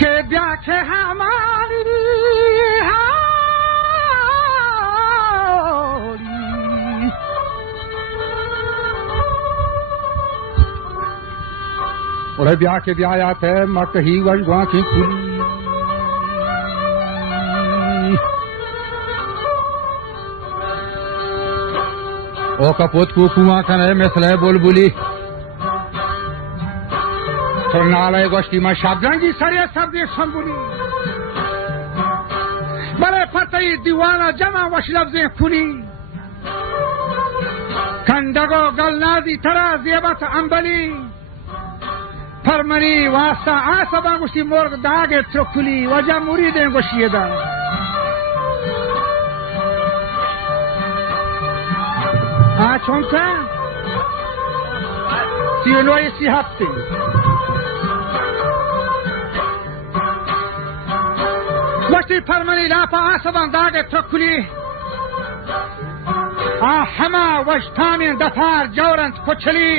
के ब्याखे हमारी हारी और ब्याह के ब्याह थे मत ही वजवा की कुली ओ कपोत को कुआं कने mesle बुलबुली नालय गोष्ठी में शाब्दांगी सरे सबके संबुली बड़े फतई दीवाना जमा वश लफ्ज़ें खुली कंडगो गलनादी तरा ज़ेबत अंबली फरमनी वास्ता आसबा गोष्ठी मोर्ग दागे त्रुखुली वजह मुरीदें गोशियदा चौंका सियोनोई सिहाते वस्ती फरमनी लापा आसबां दागे त्रुखुली हमा वश्तामी दफार जौरंत कुचली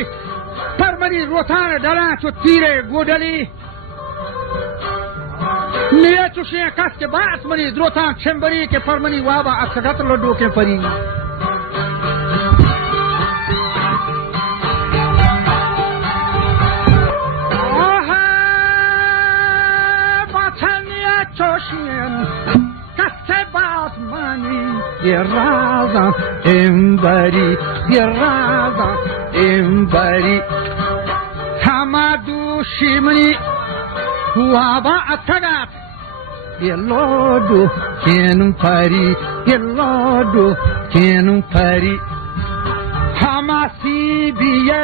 फरमनी रोतान डला चो तीरे गोडली निये चुशियां कस के बास मनी द्रोतान छेंबरी के फरमनी वाबा अक्सगत लड्डू के परी Irraza embari Hamadu shimni Huaba atagat Yelodu kenum pari Hamasi biye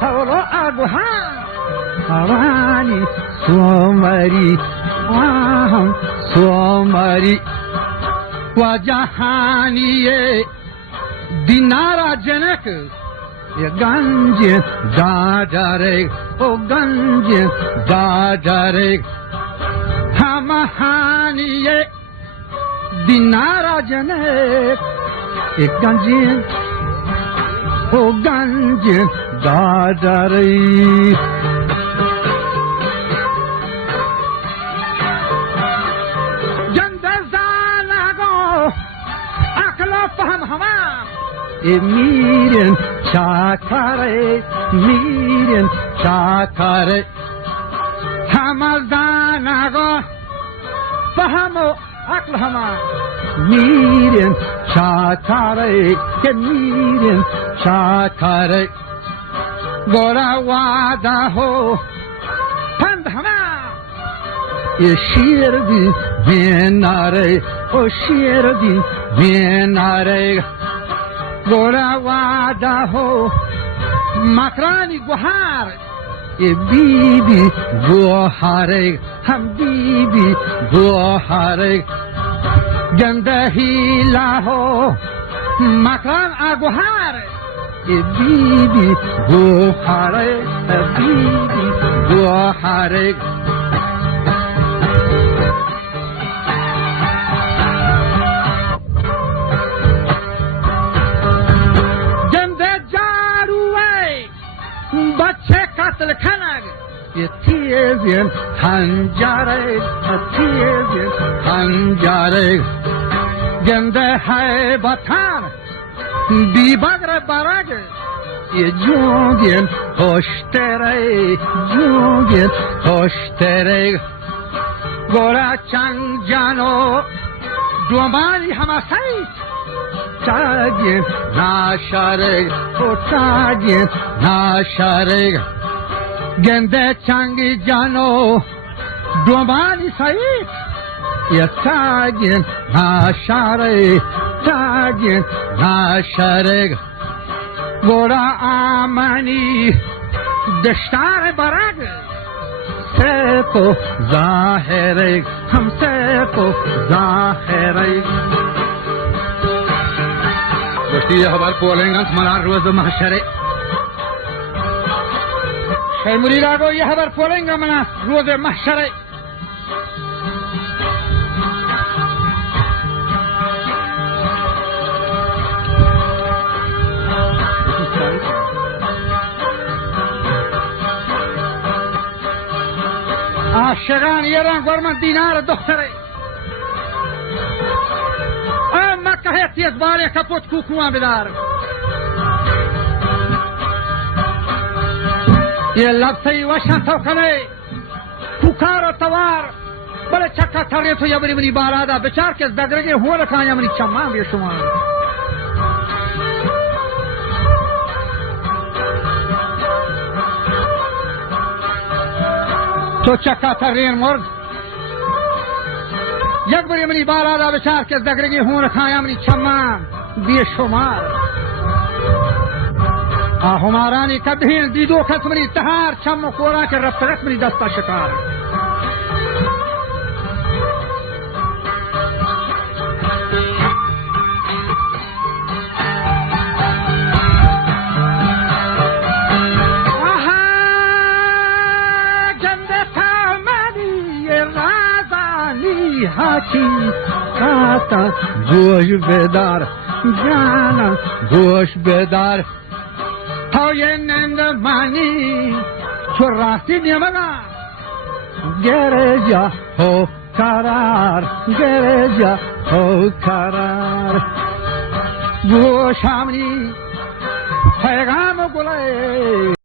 Sauro aguha Harani Somari वजहानिये दिनारा जनक ये गंज दादरे ओ गंज दादरे हम हानिये दिनारा जनक ये गंज दादरे Miren chakare Hamazanago Bahamo aklahama Miren chakare Gora wada ho Pandhama Ye shirdi vienare O shirdi vienare गोरा वादा हो मकरानी गुहार ये बीबी गुहारे हम बीबी गुहारे गंदहीला हो मकरान आगुहार ये बीबी गुहारे Tiyezin hanjare Gemde hai batan Dibagre barage Ye jungin hoshtere Gora changjano Duamani hamasait Tagin nashareg Gende changi jano Duamani sait Ye tagin nashareg Gora amani Deshtar barag Seko zahireg Ham seko zahireg Goshti ye habar polengan Smanar roz mahshare Shaymuri rago ye habar polenga manas roz mahshare عاشقان ایران گرمن دینار دختره اما که تیز باره کپوت کوکوان بدار یه لبسه وشن توکنه کوکار و توار بله چکا تغییر تو یه بری بارادا بچار که دگرگی هو رکان یا منی چمان بیا شما تو چکا تغییر مرد یک بری منی بارادا بچار که دگرگی هو رکان یا منی چمان بیا شمار آهمارانی کدهین دیدو کس منی تهار چم و خورا که رفترت منی دستا شکار حاکی کاتا گوش بدار جانم گوش بدار تا یه نند مانی چو راستی نیمگا گره جا ہو قرار گره جا ہو قرار گوش همنی پیغام گلای